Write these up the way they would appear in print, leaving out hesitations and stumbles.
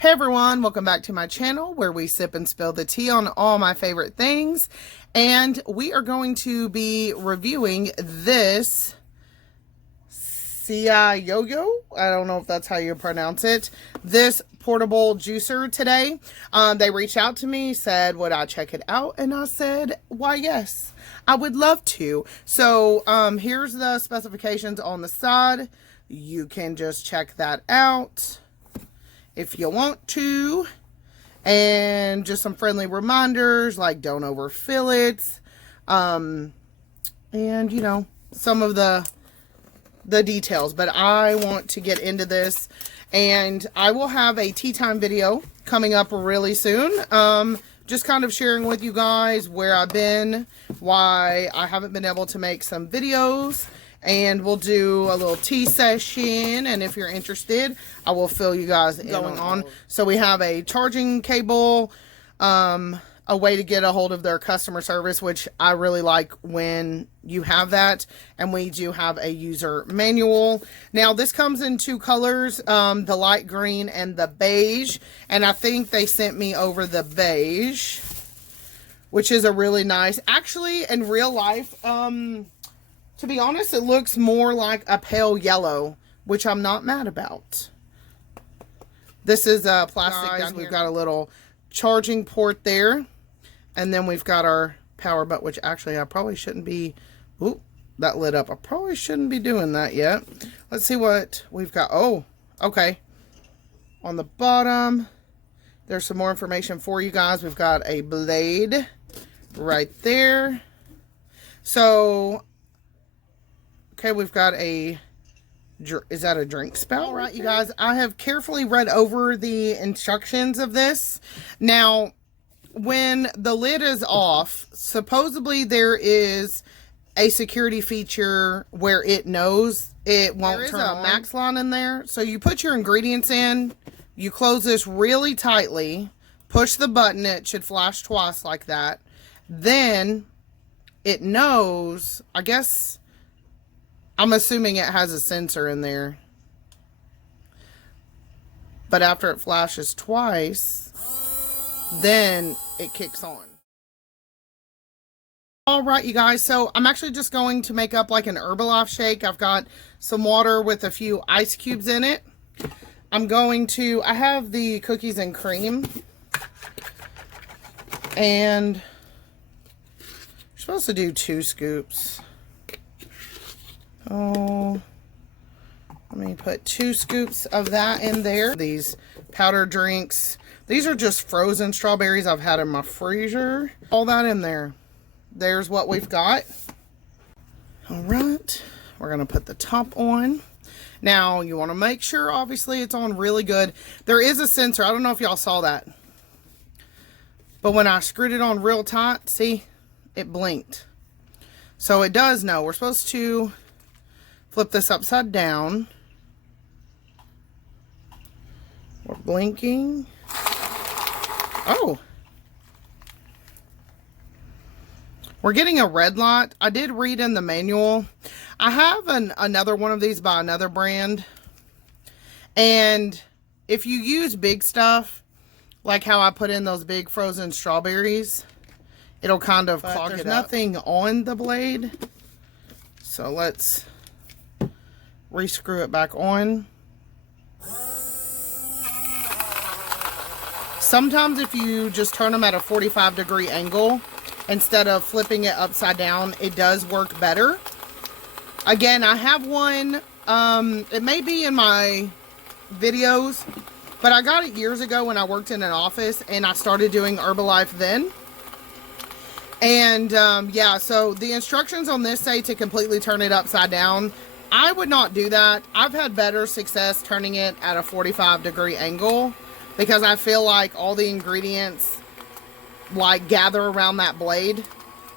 Hey everyone, welcome back to my channel where we sip and spill the tea on all my favorite things. And we are going to be reviewing this Ciyoyo. I don't know if that's how you pronounce it. This portable juicer today. They reached out to me, said, would I check it out? And I said, why, yes, I would love to. So here's the specifications on the side. You can just check that out if you want to, and just some friendly reminders like don't overfill it, and you know, some of the details. But I want to get into this, and I will have a tea time video coming up really soon, just kind of sharing with you guys where I've been, why I haven't been able to make some videos. And we'll do a little tea session, and if you're interested, I will fill you guys in on. So we have a charging cable, a way to get a hold of their customer service, which I really like when you have that. And we do have a user manual. Now this comes in two colors, the light green and the beige. And I think they sent me over the beige, which is a really nice, actually in real life, to be honest, it looks more like a pale yellow, which I'm not mad about. This is a plastic down here. We've got a little charging port there. And then we've got our power button, which actually I probably shouldn't be... Ooh, that lit up. I probably shouldn't be doing that yet. Let's see what we've got. Oh, okay. On the bottom, there's some more information for you guys. We've got a blade right there. So... okay, we've got a, is that a drink spout? All right, you guys, I have carefully read over the instructions of this. Now, when the lid is off, supposedly there is a security feature where it knows it won't turn on. There is a max line in there. So you put your ingredients in, you close this really tightly, push the button, it should flash twice like that. Then it knows, I guess... I'm assuming it has a sensor in there. But after it flashes twice, then it kicks on. Alright, you guys, so I'm actually just going to make up like an Herbalife Shake. I've got some water with a few ice cubes in it. I have the cookies and cream. And you're supposed to do 2 scoops. Oh, let me put 2 scoops of that in there. These powder drinks. These are just frozen strawberries I've had in my freezer. All that in there. There's what we've got. All right. We're going to put the top on. Now, you want to make sure, obviously, it's on really good. There is a sensor. I don't know if y'all saw that. But when I screwed it on real tight, see, it blinked. So it does know. We're supposed to... flip this upside down. We're blinking. Oh. We're getting a red light. I did read in the manual. I have another one of these by another brand. And if you use big stuff, like how I put in those big frozen strawberries, it'll kind of clog it up. There's nothing on the blade. So let's... re-screw it back on. Sometimes if you just turn them at a 45-degree angle instead of flipping it upside down, it does work better. Again, I have one, it may be in my videos, but I got it years ago when I worked in an office and I started doing Herbalife then. And yeah, so the instructions on this say to completely turn it upside down. I would not do that. I've had better success turning it at a 45-degree angle because I feel like all the ingredients like gather around that blade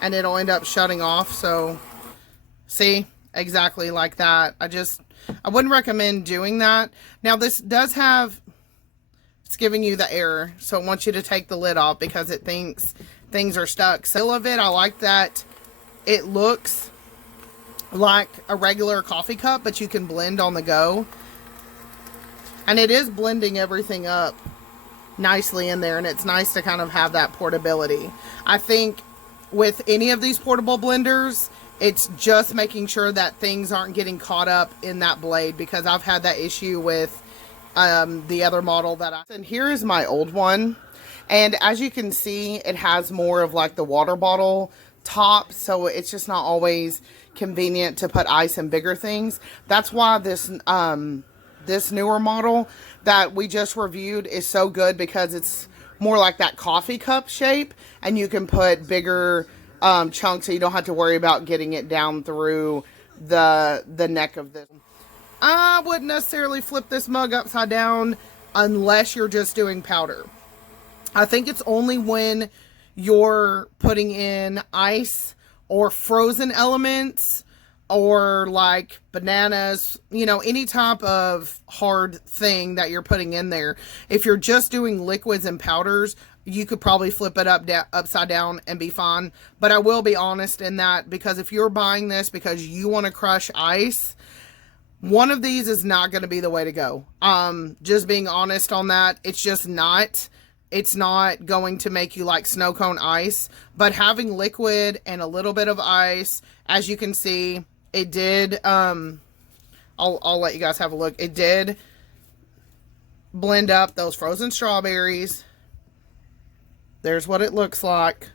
and it'll end up shutting off. So see, exactly like that. I wouldn't recommend doing that. Now this does have, it's giving you the error. So it wants you to take the lid off because it thinks things are stuck. So of it, I like that it looks like a regular coffee cup, but you can blend on the go. And it is blending everything up nicely in there, and it's nice to kind of have that portability. I think with any of these portable blenders, it's just making sure that things aren't getting caught up in that blade, because I've had that issue with the other model that and here is my old one, and as you can see, it has more of like the water bottle top, so it's just not always convenient to put ice in bigger things. That's why this this newer model that we just reviewed is so good, because it's more like that coffee cup shape, and you can put bigger chunks, so you don't have to worry about getting it down through the neck of this. I wouldn't necessarily flip this mug upside down unless you're just doing powder. I think it's only when you're putting in ice or frozen elements or like bananas, you know, any type of hard thing that you're putting in there. If you're just doing liquids and powders, you could probably flip it upside down and be fine. But I will be honest in that, because if you're buying this because you want to crush ice, one of these is not going to be the way to go. Just being honest on that, it's just not. It's not going to make you like snow cone ice. But having liquid and a little bit of ice, as you can see, it did, I'll let you guys have a look. It did blend up those frozen strawberries. There's what it looks like.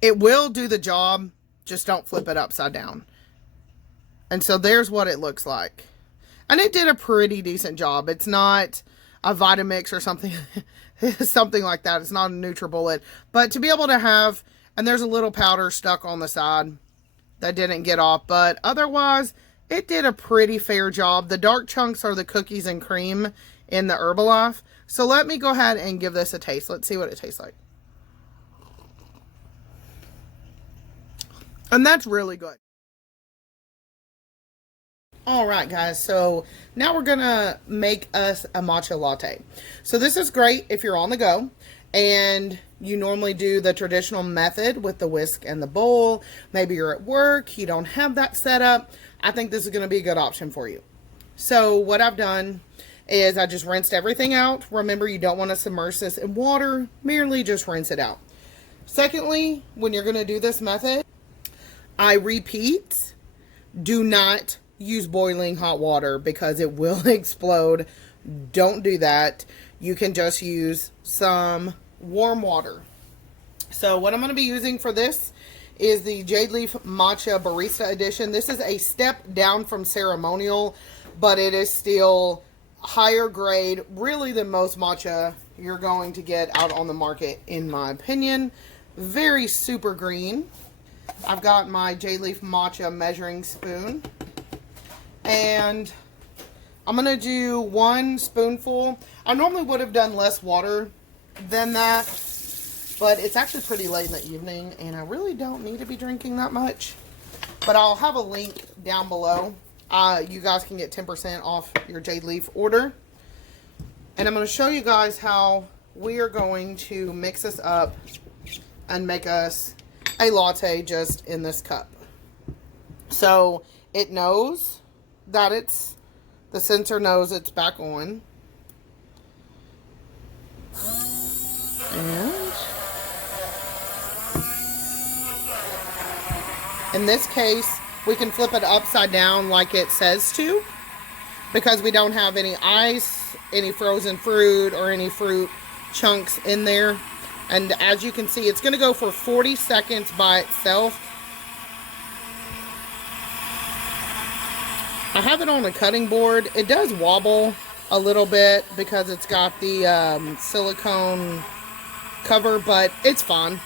It will do the job, just don't flip it upside down. And so there's what it looks like. And it did a pretty decent job. It's not a Vitamix or something, something like that. It's not a NutriBullet. But to be able to have, and there's a little powder stuck on the side that didn't get off. But otherwise, it did a pretty fair job. The dark chunks are the cookies and cream in the Herbalife. So let me go ahead and give this a taste. Let's see what it tastes like. And that's really good. Alright guys, so now we're going to make us a matcha latte. So this is great if you're on the go and you normally do the traditional method with the whisk and the bowl. Maybe you're at work, you don't have that set up. I think this is going to be a good option for you. So what I've done is I just rinsed everything out. Remember, you don't want to submerge this in water, merely just rinse it out. Secondly, when you're going to do this method, I repeat, do not use boiling hot water because it will explode. Don't do that. You can just use some warm water. So what I'm going to be using for this is the Jade Leaf Matcha Barista Edition. This is a step down from ceremonial, but it is still higher grade, really, than most matcha you're going to get out on the market, in my opinion. Very super green. I've got my Jade Leaf Matcha measuring spoon. And I'm going to do 1 spoonful. I normally would have done less water than that, but it's actually pretty late in the evening, and I really don't need to be drinking that much. But I'll have a link down below. You guys can get 10% off your Jade Leaf order. And I'm going to show you guys how we are going to mix this up and make us a latte just in this cup. So it knows that the sensor knows it's back on. And in this case, we can flip it upside down like it says to, because we don't have any ice, any frozen fruit, or any fruit chunks in there. And as you can see, it's going to go for 40 seconds by itself. I have it on a cutting board. It does wobble a little bit because it's got the silicone cover, but it's fine.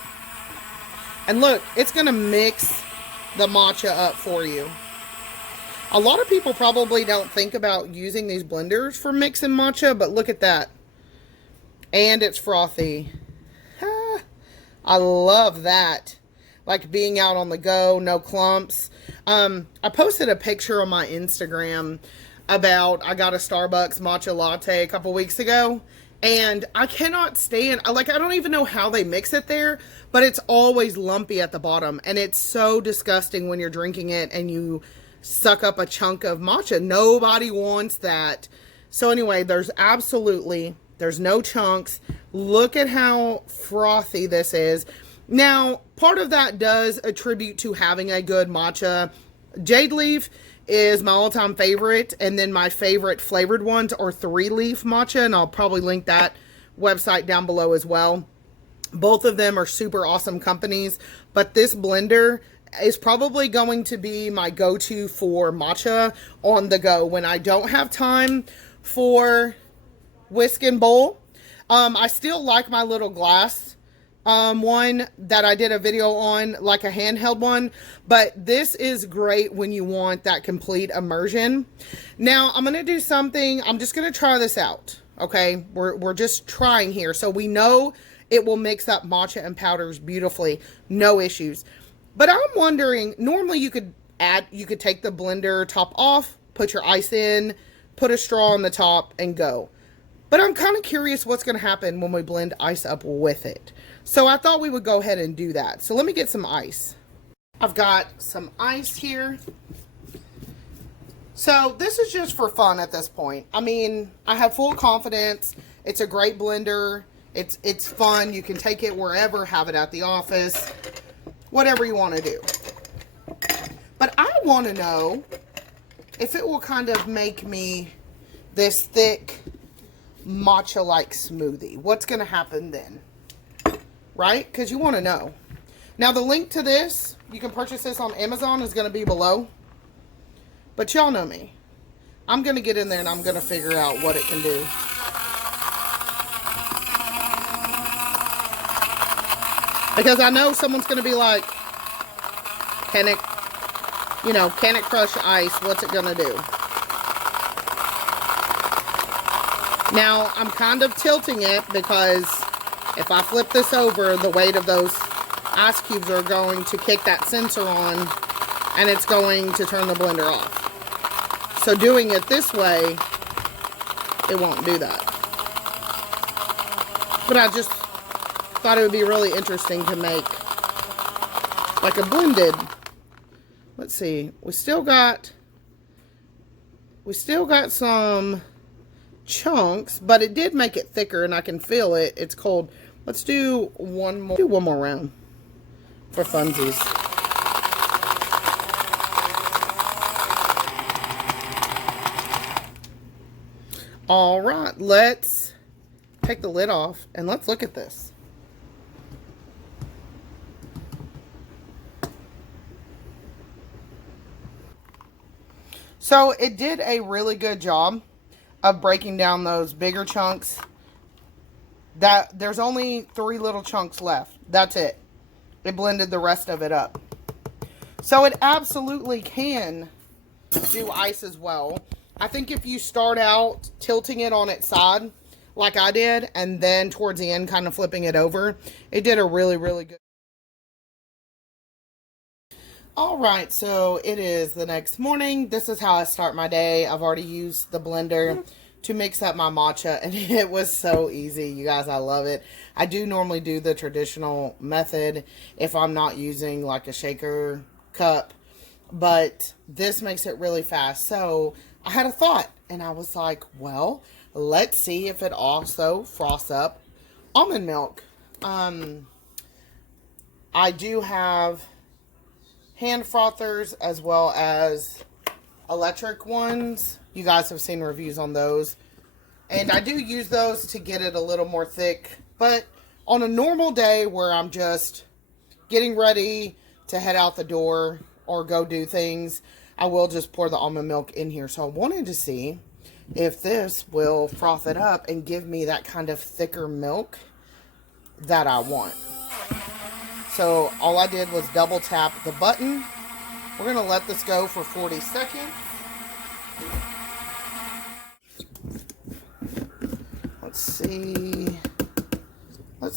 And look, it's going to mix the matcha up for you. A lot of people probably don't think about using these blenders for mixing matcha, but look at that. And it's frothy. I love that. Like being out on the go, no clumps. I posted a picture on my Instagram about, I got a Starbucks matcha latte a couple weeks ago, and I cannot stand, like, I don't even know how they mix it there, but it's always lumpy at the bottom, and it's so disgusting when you're drinking it and you suck up a chunk of matcha. Nobody wants that. So anyway, there's absolutely There's no chunks. Look at how frothy this is. Now, part of that does attribute to having a good matcha. Jade leaf is my all-time favorite, and then my favorite flavored ones are 3-leaf matcha, and I'll probably link that website down below as well. Both of them are super awesome companies, but this blender is probably going to be my go-to for matcha on the go when I don't have time for whisk and bowl. I still like my little glass one that I did a video on, like a handheld one, but this is great when you want that complete immersion. Now I'm going to do something. I'm just going to try this out. Okay. We're just trying here. So we know it will mix up matcha and powders beautifully. No issues. But I'm wondering, normally you could take the blender top off, put your ice in, put a straw on the top and go. But I'm kind of curious what's going to happen when we blend ice up with it. So I thought we would go ahead and do that. So let me get some ice. I've got some ice here. So this is just for fun at this point. I mean, I have full confidence. It's a great blender. It's fun. You can take it wherever, have it at the office, whatever you want to do. But I want to know if it will kind of make me this thick matcha-like smoothie. What's going to happen then? Right? Because you want to know. Now, the link to this, you can purchase this on Amazon, is going to be below. But y'all know me. I'm going to get in there and I'm going to figure out what it can do. Because I know someone's going to be like, can it crush ice? What's it going to do? Now, I'm kind of tilting it because if I flip this over, the weight of those ice cubes are going to kick that sensor on and it's going to turn the blender off. So doing it this way, it won't do that. But I just thought it would be really interesting to make like a blended. Let's see. We still got some chunks, but it did make it thicker and I can feel it. It's cold. Let's do one more round for funsies. All right, let's take the lid off and let's look at this. So it did a really good job of breaking down those bigger chunks. That there's only 3 little chunks left. That's it. It blended the rest of it up. So it absolutely can do ice as well. I think if you start out tilting it on its side, like I did, and then towards the end kind of flipping it over, it did a really, really good. Alright, so it is the next morning. This is how I start my day. I've already used the blender to mix up my matcha, and it was so easy. You guys, I love it. I do normally do the traditional method if I'm not using like a shaker cup, but this makes it really fast. So I had a thought, and I was like, well, let's see if it also froths up almond milk. I do have hand frothers as well as electric ones. You guys have seen reviews on those. And I do use those to get it a little more thick. But on a normal day where I'm just getting ready to head out the door or go do things, I will just pour the almond milk in here. So I wanted to see if this will froth it up and give me that kind of thicker milk that I want. So all I did was double tap the button. We're going to let this go for 40 seconds. Let's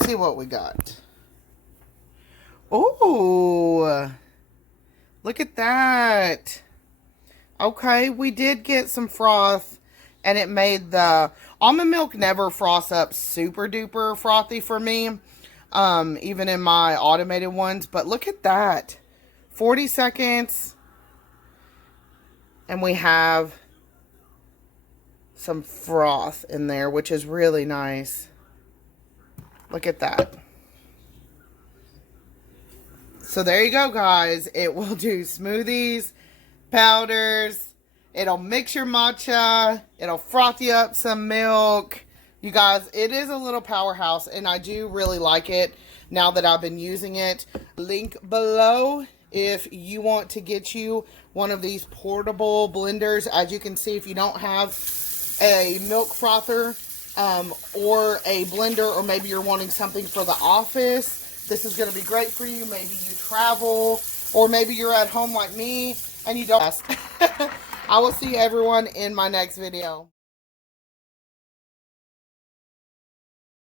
see what we got. Oh, look at that. Okay, we did get some froth, and it made the almond milk never froths up super duper frothy for me, even in my automated ones. But look at that, 40 seconds, and we have some froth in there, which is really nice. Look at that. So there you go, guys. It will do smoothies, powders. It'll mix your matcha. It'll froth you up some milk. You guys, it is a little powerhouse, and I do really like it now that I've been using it. Link below if you want to get you one of these portable blenders. As you can see, if you don't have a milk frother or a blender, or maybe you're wanting something for the office, this is going to be great for you. Maybe you travel, or maybe you're at home like me and you don't. I will see everyone in my next video.